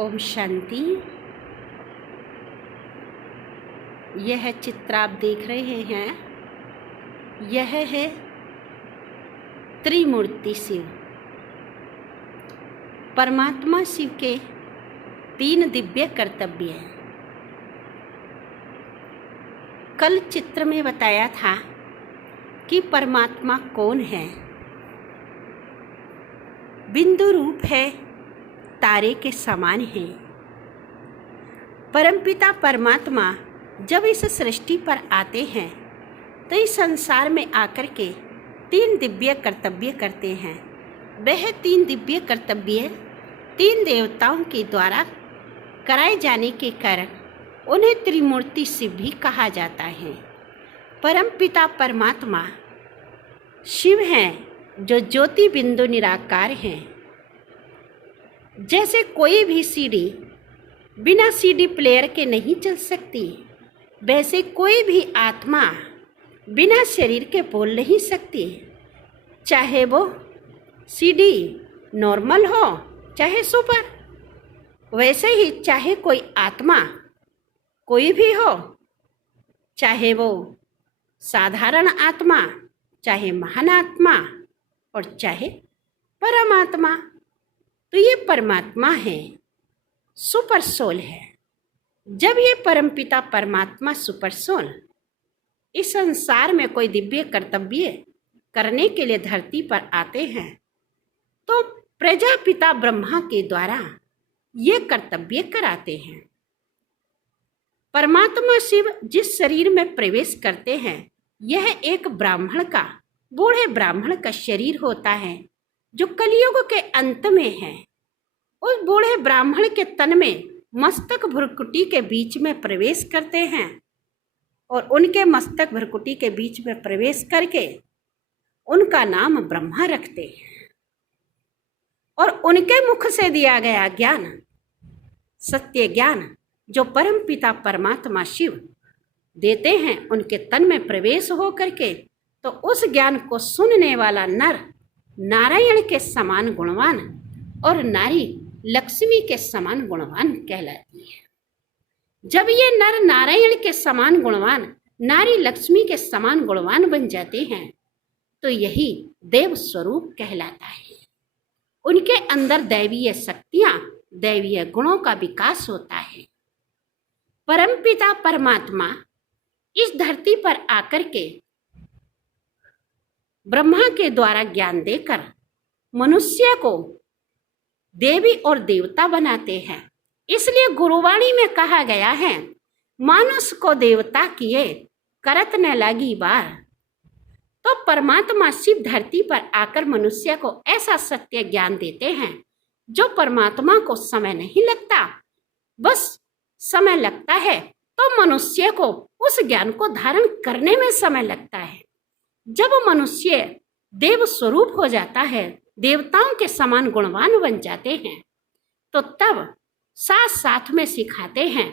ओम शांति। यह चित्र आप देख रहे हैं, यह है त्रिमूर्ति शिव। परमात्मा शिव के 3 दिव्य कर्तव्य हैं। कल चित्र में बताया था कि परमात्मा कौन है। बिंदु रूप है, तारे के समान है। परमपिता परमात्मा जब इस सृष्टि पर आते हैं तो इस संसार में आकर के 3 दिव्य कर्तव्य करते हैं। वह 3 दिव्य कर्तव्य 3 देवताओं के द्वारा कराए जाने के कारण उन्हें त्रिमूर्ति शिव भी कहा जाता है। परमपिता परमात्मा शिव हैं जो ज्योति बिंदु निराकार हैं। जैसे कोई भी सीडी बिना सीडी प्लेयर के नहीं चल सकती, वैसे कोई भी आत्मा बिना शरीर के बोल नहीं सकती। चाहे वो सीडी नॉर्मल हो चाहे सुपर, वैसे ही चाहे कोई आत्मा कोई भी हो, चाहे वो साधारण आत्मा, चाहे महान आत्मा और चाहे परमात्मा, तो ये परमात्मा है, सुपर सोल है। जब ये परमपिता परमात्मा सुपर सोल इस संसार में कोई दिव्य कर्तव्य करने के लिए धरती पर आते हैं तो प्रजापिता ब्रह्मा के द्वारा ये कर्तव्य कराते हैं। परमात्मा शिव जिस शरीर में प्रवेश करते हैं, यह एक ब्राह्मण का, बूढ़े ब्राह्मण का शरीर होता है जो कलयुग के अंत में है। उस बूढ़े ब्राह्मण के तन में मस्तक भ्रुकुटी के बीच में प्रवेश करते हैं और उनके मस्तक भ्रुकुटी के बीच में प्रवेश करके उनका नाम ब्रह्मा रखते हैं और उनके मुख से दिया गया ज्ञान, सत्य ज्ञान जो परमपिता परमात्मा शिव देते हैं, उनके तन में प्रवेश हो करके तो उस ज्ञान को सुनने वाला नर नारायण के समान गुणवान और नारी लक्ष्मी के समान गुणवान कहलाती है। जब ये नर नारायण के समान गुणवान, नारी लक्ष्मी के समान गुणवान बन जाते हैं तो यही देव स्वरूप कहलाता है। उनके अंदर दैवीय शक्तियां, दैवीय गुणों का विकास होता है। परमपिता परमात्मा इस धरती पर आकर के ब्रह्मा के द्वारा ज्ञान देकर मनुष्य को देवी और देवता बनाते हैं। इसलिए गुरुवाणी में कहा गया है, मानुष को देवता किए करत न लागी बार। तो परमात्मा शिव धरती पर आकर मनुष्य को ऐसा सत्य ज्ञान देते हैं जो परमात्मा को समय नहीं लगता, बस समय लगता है तो मनुष्य को उस ज्ञान को धारण करने में समय लगता है। जब मनुष्य देव स्वरूप हो जाता है, देवताओं के समान गुणवान बन जाते हैं, तो तब साथ साथ में सिखाते हैं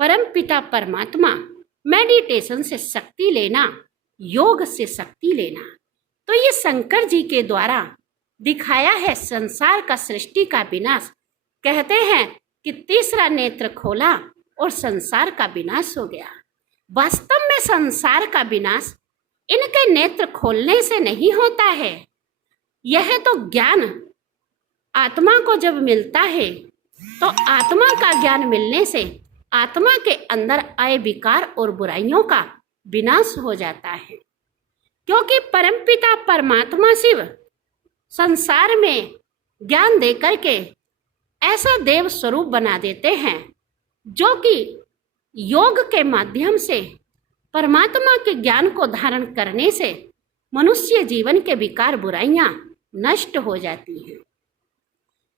परमपिता परमात्मा मेडिटेशन से शक्ति लेना, योग से शक्ति लेना। तो ये शंकर जी के द्वारा दिखाया है संसार का, सृष्टि का विनाश। कहते हैं कि तीसरा नेत्र खोला और संसार का विनाश हो गया। वास्तव में संसार का विनाश इनके नेत्र खोलने से नहीं होता है। यह तो ज्ञान आत्मा को जब मिलता है तो आत्मा का ज्ञान मिलने से आत्मा के अंदर आए विकार और बुराइयों का विनाश हो जाता है। क्योंकि परमपिता परमात्मा शिव संसार में ज्ञान देकर के ऐसा देव स्वरूप बना देते हैं जो कि योग के माध्यम से परमात्मा के ज्ञान को धारण करने से मनुष्य जीवन के विकार बुराइयां नष्ट हो जाती हैं।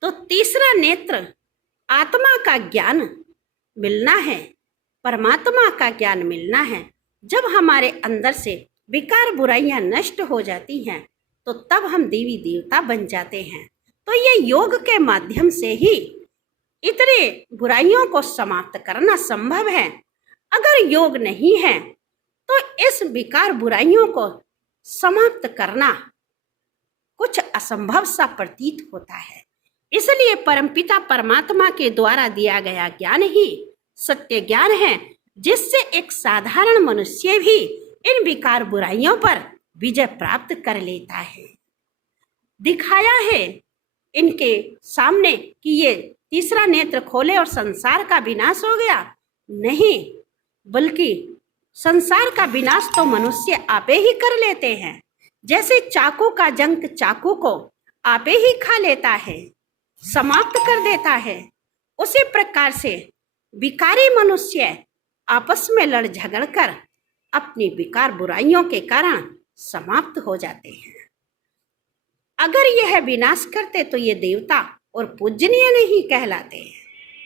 तो तीसरा नेत्र आत्मा का ज्ञान मिलना है, परमात्मा का ज्ञान मिलना है। जब हमारे अंदर से विकार बुराइयां नष्ट हो जाती हैं तो तब हम देवी देवता बन जाते हैं। तो ये योग के माध्यम से ही इतने बुराइयों को समाप्त करना संभव है। अगर योग नहीं है तो इस विकार बुराइयों को समाप्त करना कुछ असंभव सा प्रतीत होता है। इस इसलिए परमपिता परमात्मा के द्वारा दिया गया ज्ञान ही सत्य ज्ञान है, जिससे एक साधारण मनुष्य भी इन विकार बुराइयों पर विजय प्राप्त कर लेता है। दिखाया है इनके सामने कि ये तीसरा नेत्र खोले और संसार का विनाश हो गया, नहीं, बल्कि संसार का विनाश तो मनुष्य आपे ही कर लेते हैं। जैसे चाकू का जंक चाकू को आपे ही खा लेता है, समाप्त कर देता है, उसी प्रकार से विकारी मनुष्य आपस में लड़ झगड़ कर अपनी विकार बुराइयों के कारण समाप्त हो जाते हैं। अगर यह विनाश करते तो ये देवता और पूजनीय नहीं कहलाते,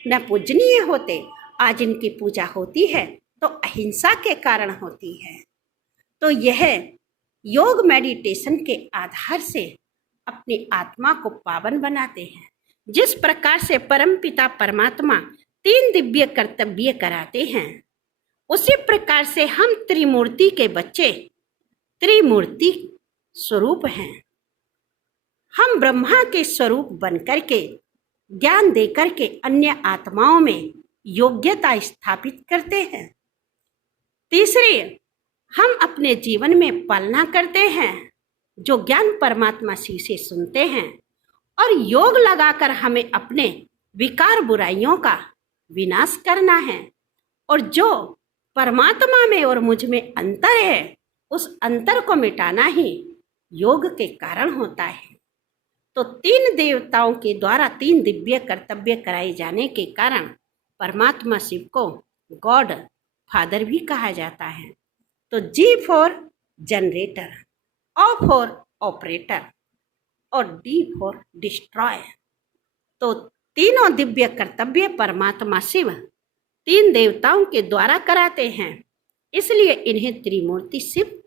न पूजनीय होते। आज इनकी पूजा होती है तो अहिंसा के कारण होती है। तो यह योग मेडिटेशन के आधार से अपनी आत्मा को पावन बनाते हैं। जिस प्रकार से परमपिता परमात्मा 3 दिव्य कर्तव्य कराते हैं, उसी प्रकार से हम त्रिमूर्ति के बच्चे त्रिमूर्ति स्वरूप हैं। हम ब्रह्मा के स्वरूप बनकर के ज्ञान देकर के अन्य आत्माओं में योग्यता स्थापित करते हैं। तीसरे, हम अपने जीवन में पालना करते हैं, जो ज्ञान परमात्मा शिव से सुनते हैं, और योग लगाकर हमें अपने विकार बुराइयों का विनाश करना है। और जो परमात्मा में और मुझ में अंतर है, उस अंतर को मिटाना ही योग के कारण होता है। तो 3 देवताओं के द्वारा 3 दिव्य कर्तव्य कराए जाने के कारण परमात्मा शिव को गॉड फादर भी कहा जाता है। तो G for generator, O for operator और D फॉर डिस्ट्रॉय। तो तीनों दिव्य कर्तव्य परमात्मा शिव 3 देवताओं के द्वारा कराते हैं, इसलिए इन्हें त्रिमूर्ति शिव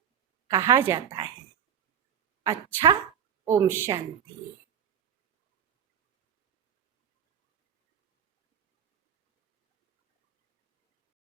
कहा जाता है। अच्छा, ओम शांति।